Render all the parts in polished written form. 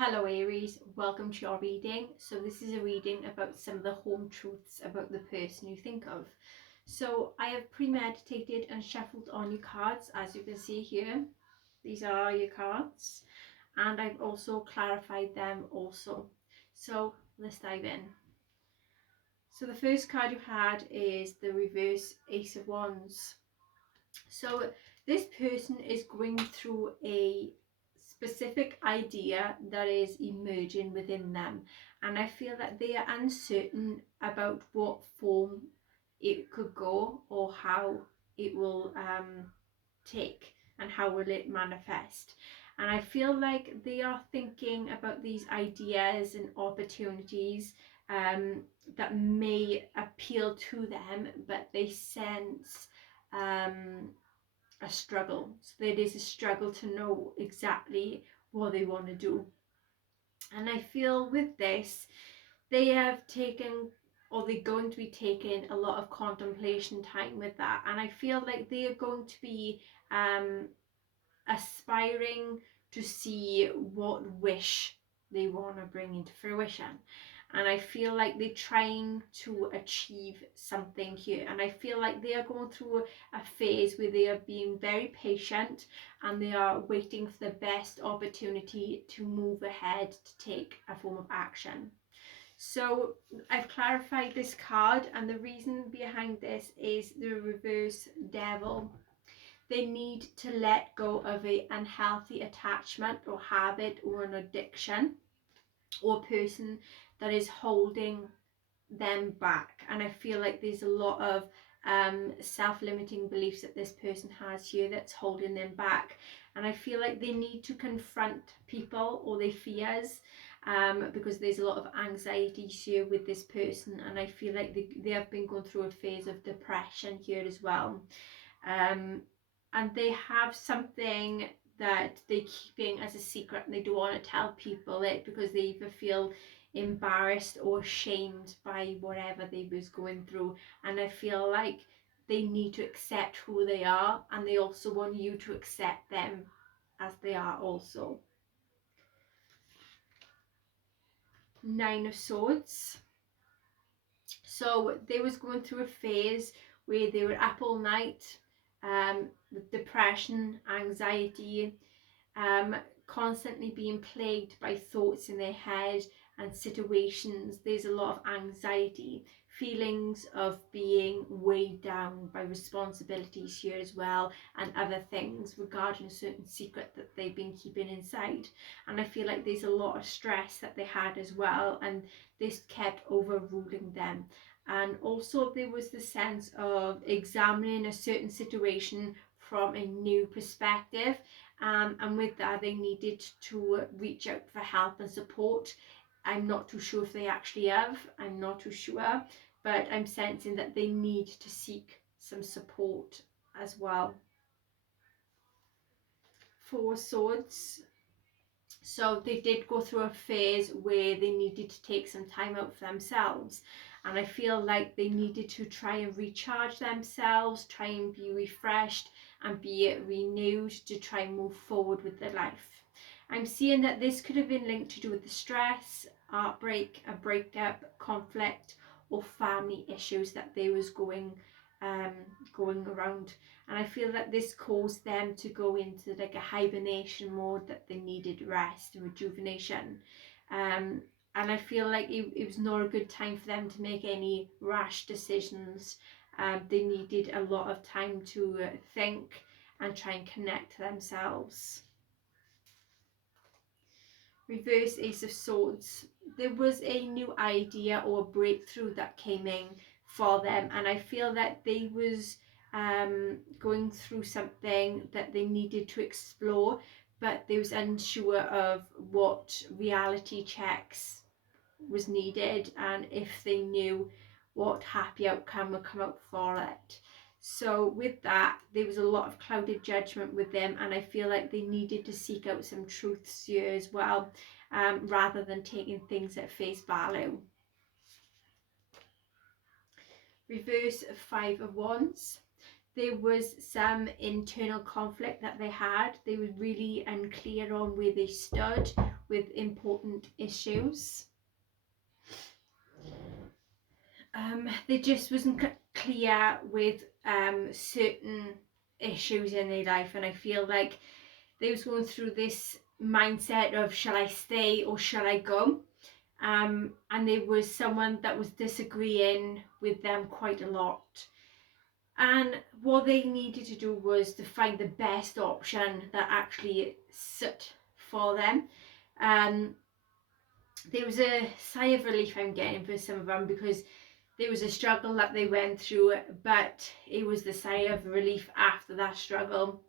Hello Aries, welcome to your reading. So this is a reading about some of the home truths about the person you think of. So I have premeditated and shuffled on your cards, as you can see here. These are your cards, and I've also clarified them also. So let's dive in. So the first card you had is the reverse Ace of Wands. So this person is going through a specific idea that is emerging within them, and I feel that they are uncertain about what form it could go or how it will take and how will it manifest. And I feel like they are thinking about these ideas and opportunities that may appeal to them, but they sense a struggle. So it is a struggle to know exactly what they want to do. And I feel with this, they have taken, or they're going to be taking, a lot of contemplation time with that. And I feel like they are going to be aspiring to see what wish they want to bring into fruition. And I feel like they're trying to achieve something here, and I feel like they are going through a phase where they are being very patient and they are waiting for the best opportunity to move ahead, to take a form of action. So I've clarified this card, and the reason behind this is the reverse devil. They need to let go of an unhealthy attachment or habit or an addiction or person that is holding them back. And I feel like there's a lot of self-limiting beliefs that this person has here that's holding them back. And I feel like they need to confront people or their fears, because there's a lot of anxiety here with this person, and I feel like they have been going through a phase of depression here as well. And they have something that they're keeping as a secret, and they don't want to tell people it because they either feel embarrassed or shamed by whatever they was going through. And I feel like they need to accept who they are, and they also want you to accept them as they are also. Nine of Swords. So they was going through a phase where they were up all night, with depression, anxiety, um, constantly being plagued by thoughts in their head and situations. There's a lot of anxiety, feelings of being weighed down by responsibilities here as well, and other things regarding a certain secret that they've been keeping inside. And I feel like there's a lot of stress that they had as well, and this kept overruling them. And also there was the sense of examining a certain situation from a new perspective, and with that they needed to reach out for help and support. I'm not too sure if they actually have, I'm not too sure, but I'm sensing that they need to seek some support as well. Four Swords. So they did go through a phase where they needed to take some time out for themselves, and I feel like they needed to try and recharge themselves, try and be refreshed and be renewed to try and move forward with their life. I'm seeing that this could have been linked to do with the stress, heartbreak, a breakup, conflict, or family issues that they was um, going around. And I feel that this caused them to go into like a hibernation mode, that they needed rest and rejuvenation. And I feel like it was not a good time for them to make any rash decisions. They needed a lot of time to think and try and connect to themselves. Reverse Ace of Swords. There was a new idea or breakthrough that came in for them, and I feel that they was going through something that they needed to explore, but they was unsure of what reality checks was needed and if they knew what happy outcome would come out for it. So with that, there was a lot of clouded judgment with them, and I feel like they needed to seek out some truths here as well, rather than taking things at face value. Reverse Five of Wands. there was some internal conflict that they had. They were really unclear on where they stood with important issues. They just wasn't clear with certain issues in their life, and I feel like they was going through this mindset of, shall I stay or shall I go? And there was someone that was disagreeing with them quite a lot. And what they needed to do was to find the best option that actually suit for them. There was a sigh of relief I'm getting for some of them, because there was a struggle that they went through, but it was the sigh of relief after that struggle.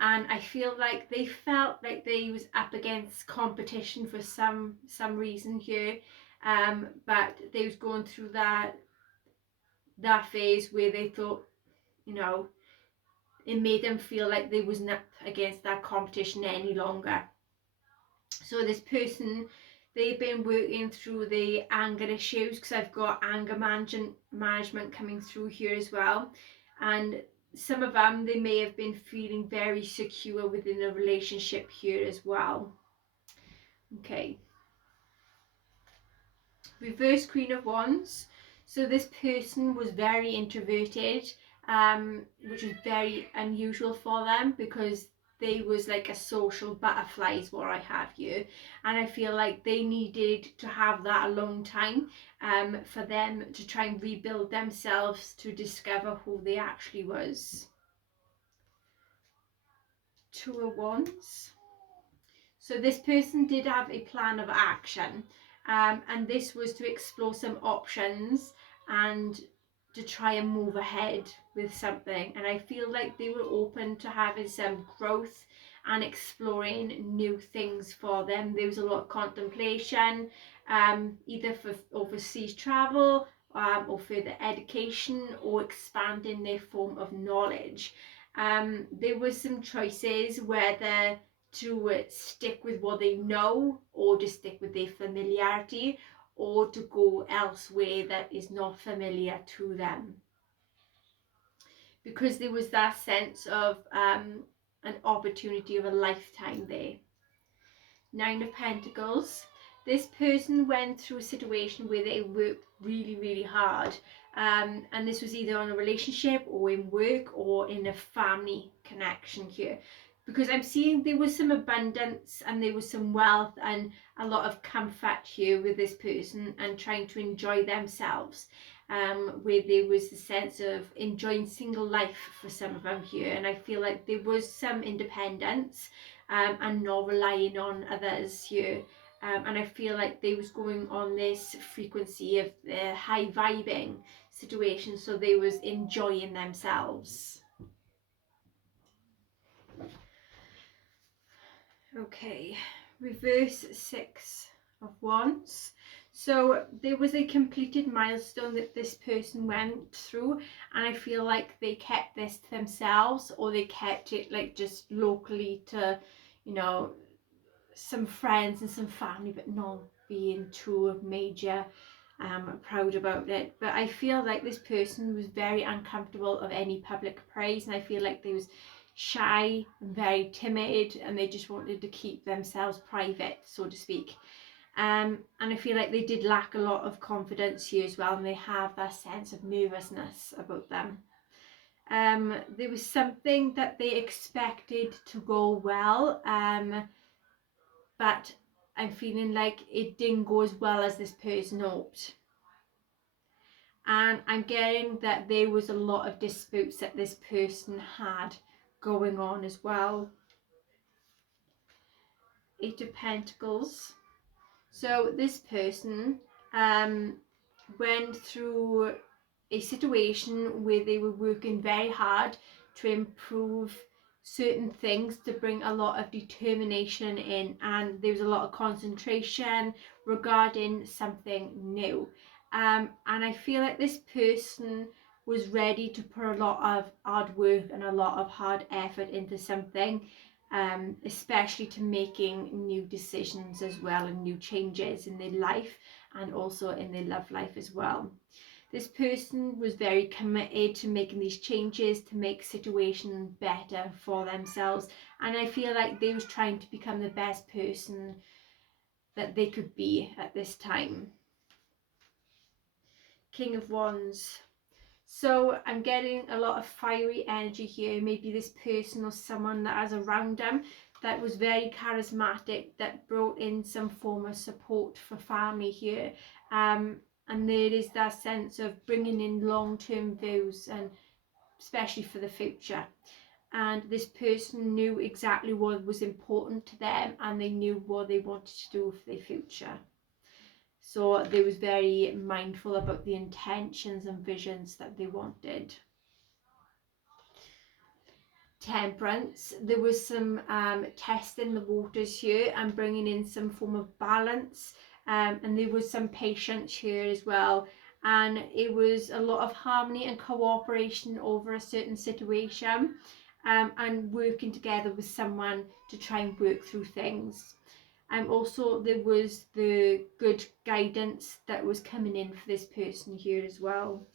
And I feel like they felt like they was up against competition for some reason here, but they was going through that phase where they thought, you know, it made them feel like they wasn't up against that competition any longer. So this person, they've been working through the anger issues, because I've got anger management coming through here as well. And some of them, they may have been feeling very secure within a relationship here as well. Okay. Reverse Queen of Wands. So this person was very introverted, which was very unusual for them, because they was like a social butterfly is what I have here. And I feel like they needed to have that alone time for them to try and rebuild themselves, to discover who they actually was. Two of Wands. So this person did have a plan of action, and this was to explore some options and to try and move ahead with something. And I feel like they were open to having some growth and exploring new things for them. There was a lot of contemplation, either for overseas travel, or further education, or expanding their form of knowledge. There were some choices whether to stick with what they know, or to stick with their familiarity, or to go elsewhere that is not familiar to them, because there was that sense of an opportunity of a lifetime there. Nine of Pentacles. This person went through a situation where they worked really, really hard. And this was either on a relationship, or in work, or in a family connection here. Because I'm seeing there was some abundance, and there was some wealth, and a lot of comfort here with this person, and trying to enjoy themselves. Where there was the sense of enjoying single life for some of them here. And I feel like there was some independence, and not relying on others here. And I feel like they was going on this frequency of high vibing situation, so they was enjoying themselves. Okay, reverse Six of Wands. So there was a completed milestone that this person went through, and I feel like they kept this to themselves, or they kept it like just locally to, you know, some friends and some family, but not being too major proud about it. But I feel like this person was very uncomfortable of any public praise, and I feel like they was shy and very timid, and they just wanted to keep themselves private, so to speak. And I feel like they did lack a lot of confidence here as well, and they have that sense of nervousness about them. There was something that they expected to go well, but I'm feeling like it didn't go as well as this person hoped. And I'm getting that there was a lot of disputes that this person had going on as well. Eight of Pentacles. So this person went through a situation where they were working very hard to improve certain things, to bring a lot of determination in, and there was a lot of concentration regarding something new. And I feel like this person was ready to put a lot of hard work and a lot of hard effort into something, especially to making new decisions as well, and new changes in their life, and also in their love life as well. This person was very committed to making these changes to make situation better for themselves, and I feel like they was trying to become the best person that they could be at this time. King of Wands. So I'm getting a lot of fiery energy here. Maybe this person or someone that has around them that was very charismatic, that brought in some form of support for family here. And there is that sense of bringing in long-term views, and especially for the future. And this person knew exactly what was important to them, and they knew what they wanted to do for their future. So they was very mindful about the intentions and visions that they wanted. Temperance, there was some testing the waters here and bringing in some form of balance, and there was some patience here as well, and it was a lot of harmony and cooperation over a certain situation, and working together with someone to try and work through things. Also there was the good guidance that was coming in for this person here as well.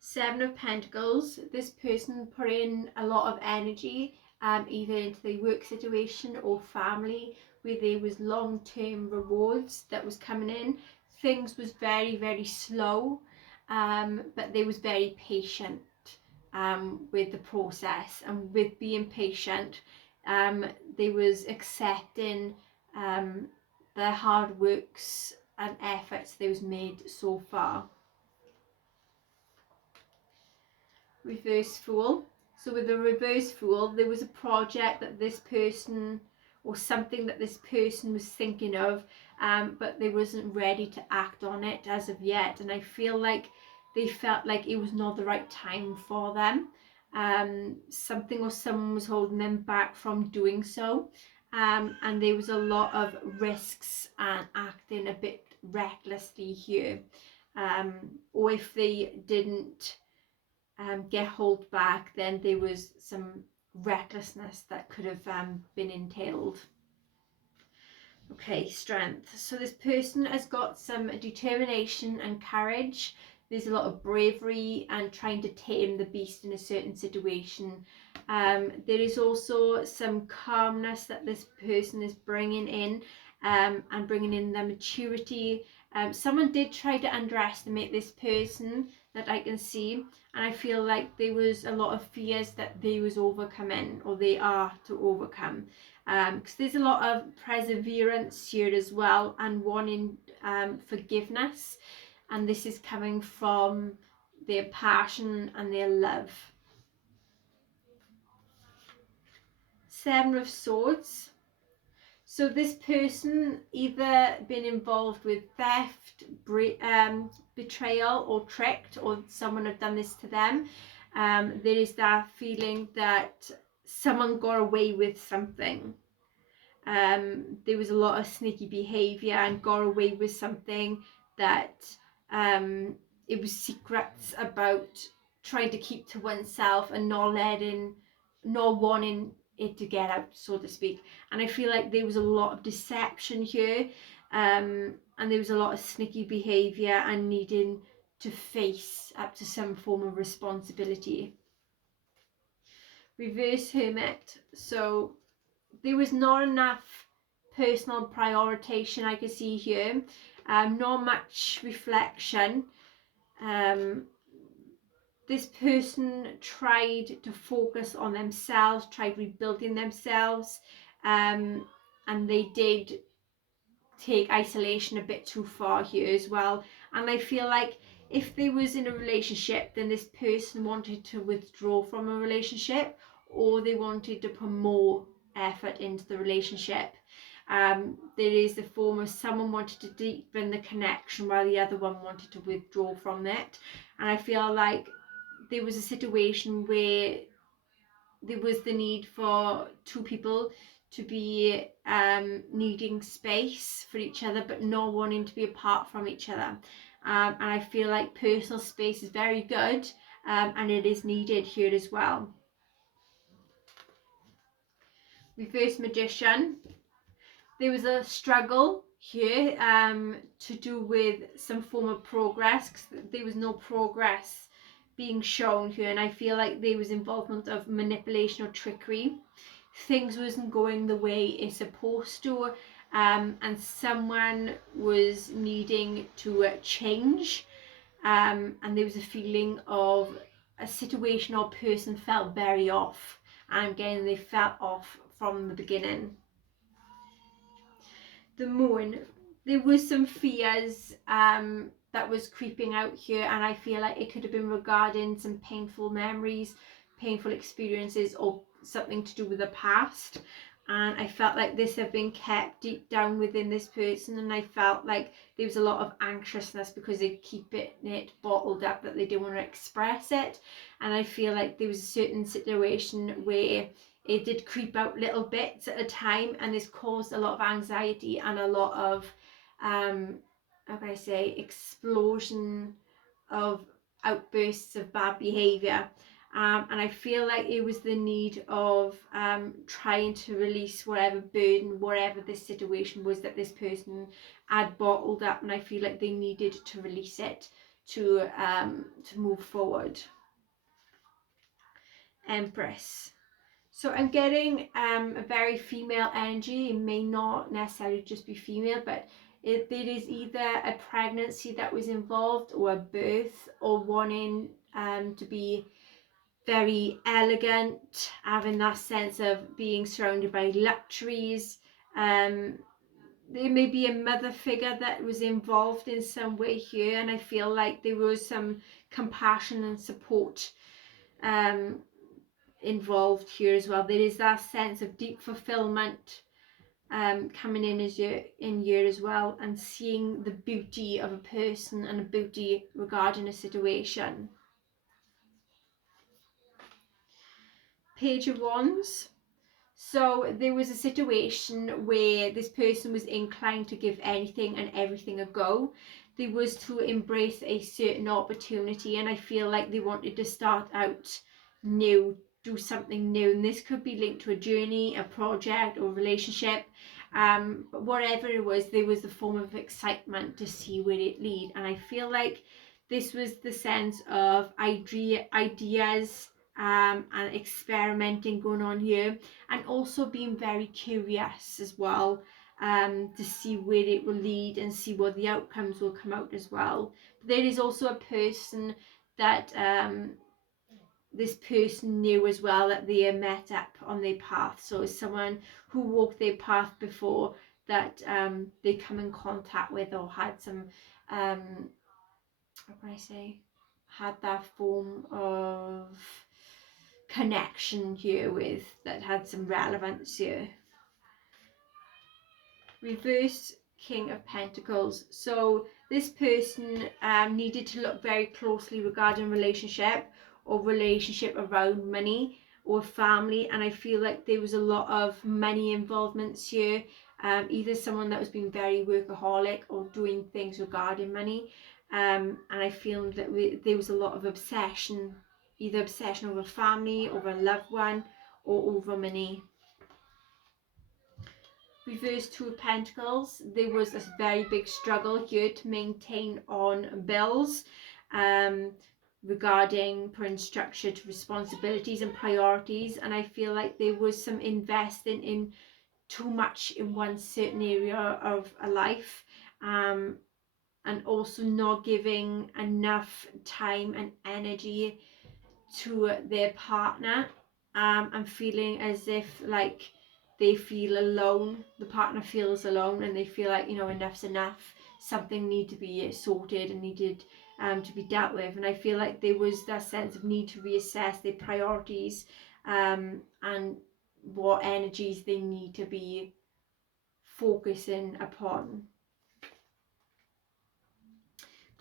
Seven of Pentacles, this person put in a lot of energy, either into the work situation or family, where there was long-term rewards that was coming in. Things was very, very slow, but they was very patient with the process, and with being patient, they was accepting the hard works and efforts that was made so far. Reverse Fool. So with the Reverse Fool, there was a project that this person, or something that this person was thinking of, but they wasn't ready to act on it as of yet, and I feel like they felt like it was not the right time for them. Something or someone was holding them back from doing so, and there was a lot of risks and acting a bit recklessly here, or if they didn't get hold back, then there was some recklessness that could have been entailed. Okay, Strength. So this person has got some determination and courage. There's a lot of bravery and trying to tame the beast in a certain situation. There is also some calmness that this person is bringing in, and bringing in their maturity. Someone did try to underestimate this person, that I can see, and I feel like there was a lot of fears that they was overcoming, or they are to overcome, because there's a lot of perseverance here as well, and wanting forgiveness, and this is coming from their passion and their love. Seven of Swords. So this person either been involved with theft, betrayal, or tricked, or someone had done this to them. There is that feeling that someone got away with something. There was a lot of sneaky behaviour and got away with something, that it was secrets about trying to keep to oneself and not wanting it to get out, so to speak. And I feel like there was a lot of deception here, and there was a lot of sneaky behaviour and needing to face up to some form of responsibility. Reverse Hermit. So there was not enough personal prioritization I could see here, not much reflection. This person tried to focus on themselves, tried rebuilding themselves, and they did take isolation a bit too far here as well. And I feel like if they was in a relationship, then this person wanted to withdraw from a relationship, or they wanted to put more effort into the relationship. There is the form of someone wanted to deepen the connection while the other one wanted to withdraw from it. And I feel like there was a situation where there was the need for two people to be needing space for each other, but not wanting to be apart from each other. And I feel like personal space is very good, and it is needed here as well. Reverse Magician. There was a struggle here, to do with some form of progress, because there was no progress being shown here, and I feel like there was involvement of manipulation or trickery. Things wasn't going the way it's supposed to, and someone was needing to change, and there was a feeling of a situation or person felt very off, and again they felt off from the beginning. The moon, there was some fears that was creeping out here, and I feel like it could have been regarding some painful memories, painful experiences, or something to do with the past. And I felt like this had been kept deep down within this person, and I felt like there was a lot of anxiousness because they keep it bottled up, that they didn't want to express it. And I feel like there was a certain situation where it did creep out little bits at a time, and this caused a lot of anxiety and a lot of how can I say, explosion of outbursts of bad behavior. And I feel like it was the need of trying to release whatever burden, whatever this situation was that this person had bottled up, and I feel like they needed to release it to move forward. Empress. So I'm getting a very female energy. It may not necessarily just be female, but there is either a pregnancy that was involved, or a birth, or wanting to be very elegant, having that sense of being surrounded by luxuries. There may be a mother figure that was involved in some way here, and I feel like there was some compassion and support involved here as well. There is that sense of deep fulfillment coming in as in here as well, and seeing the beauty of a person and a beauty regarding a situation. Page of Wands. So there was a situation where this person was inclined to give anything and everything a go. They was to embrace a certain opportunity, and I feel like they wanted to start out new, do something new, and this could be linked to a journey, a project, or relationship. But whatever it was, there was a form of excitement to see where it lead, and I feel like this was the sense of ideas and experimenting going on here, and also being very curious as well, to see where it will lead and see what the outcomes will come out as well. But there is also a person that this person knew as well, that they met up on their path. So it's someone who walked their path before, that they come in contact with, or had some what can I say, had that form of connection here with, that had some relevance here. Reverse King of Pentacles. So this person needed to look very closely regarding relationship, or relationship around money, or family, and I feel like there was a lot of money involvements here. Either someone that was being very workaholic, or doing things regarding money, and I feel that there was a lot of obsession, either obsession over family, over a loved one, or over money. Reverse Two of Pentacles. There was a very big struggle here to maintain on bills, regarding putting structure to responsibilities and priorities, and I feel like there was some investing in too much in one certain area of a life, and also not giving enough time and energy to their partner, and feeling as if like they feel alone, the partner feels alone, and they feel like, you know, enough's enough, something need to be sorted and needed to be dealt with. And I feel like there was that sense of need to reassess their priorities, and what energies they need to be focusing upon.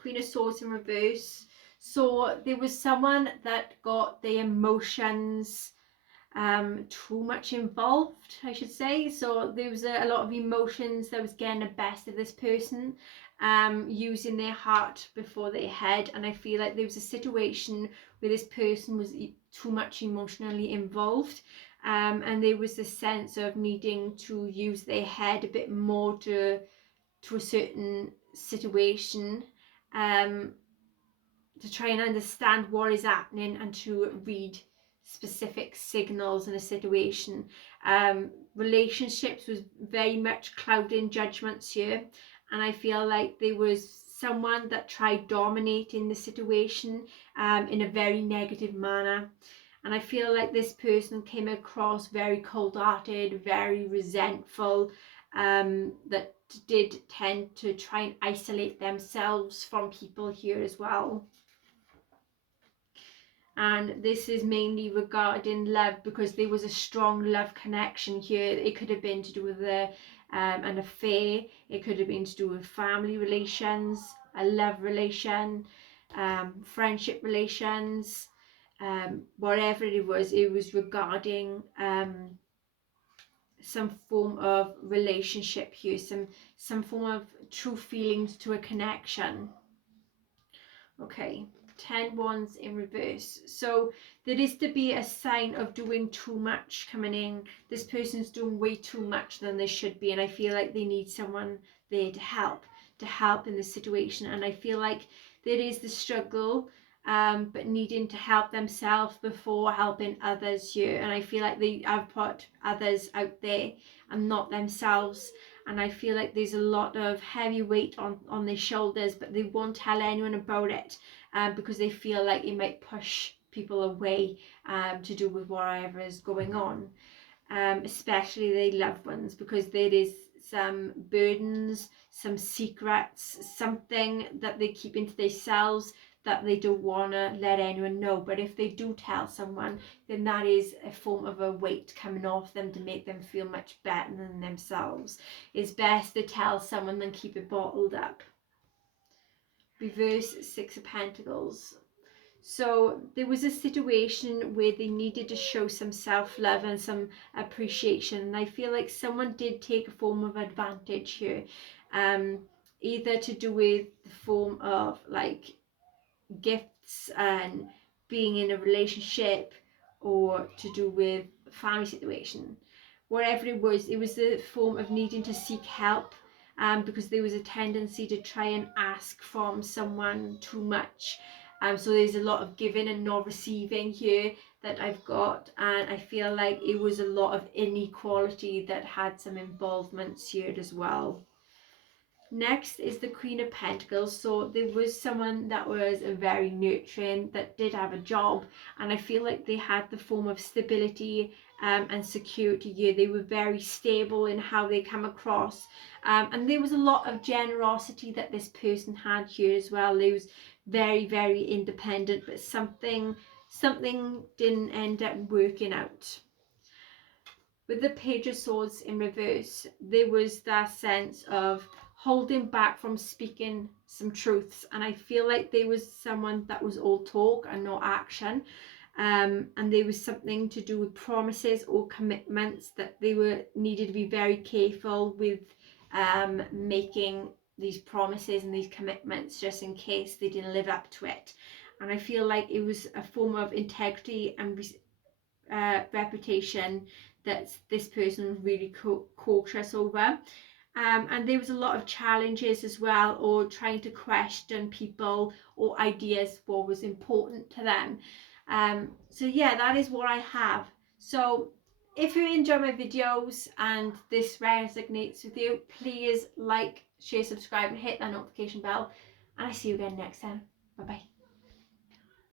Queen of Swords in reverse. So there was someone that got their emotions too much involved, I should say. So there was a lot of emotions that was getting the best of this person, using their heart before their head. And I feel like there was a situation where this person was too much emotionally involved, and there was a sense of needing to use their head a bit more to to a certain situation, to try and understand what is happening and to read specific signals in a situation. Relationships was very much clouding judgments here, and I feel like there was someone that tried dominating the situation in a very negative manner. And I feel like this person came across very cold-hearted, very resentful, that did tend to try and isolate themselves from people here as well. And this is mainly regarding love, because there was a strong love connection here. It could have been to do with an affair, it could have been to do with family relations, a love relation, friendship relations, whatever it was regarding some form of relationship here, some form of true feelings to a connection. Okay, 10 wands in reverse. So there is to be a sign of doing too much coming in. This person's doing way too much than they should be, and I feel like they need someone there to help in this situation. And I feel like there is the struggle, but needing to help themselves before helping others here. And I feel like they have put others out there and not themselves. And I feel like there's a lot of heavy weight on their shoulders, but they won't tell anyone about it, because they feel like it might push people away, to do with whatever is going on, especially their loved ones, because there is some burdens, some secrets, something that they keep into themselves that they don't want to let anyone know. But if they do tell someone, then that is a form of a weight coming off them to make them feel much better than themselves. It's best to tell someone than keep it bottled up. Reverse 6 of Pentacles. So there was a situation where they needed to show some self-love and some appreciation, and I feel like someone did take a form of advantage here, either to do with the form of like gifts and being in a relationship, or to do with family situation. Whatever it was the form of needing to seek help, because there was a tendency to try and ask from someone too much. So there's a lot of giving and not receiving here that I've got, and I feel like it was a lot of inequality that had some involvements here as well. Next is the Queen of Pentacles. So there was someone that was very nurturing, that did have a job, and I feel like they had the form of stability, and security here. They were very stable in how they come across, and there was a lot of generosity that this person had here as well. They was very, very independent, but something didn't end up working out. With the Page of Swords in reverse, there was that sense of holding back from speaking some truths, and I feel like there was someone that was all talk and no action, and there was something to do with promises or commitments that they were needed to be very careful with, making these promises and these commitments, just in case they didn't live up to it. And I feel like it was a form of integrity and reputation that this person was really cautious over. And there was a lot of challenges as well, or trying to question people or ideas, what was important to them. So yeah, that is what I have. So if you enjoy my videos and this resonates with you, please like, share, subscribe and hit that notification bell, and I see you again next time. Bye bye.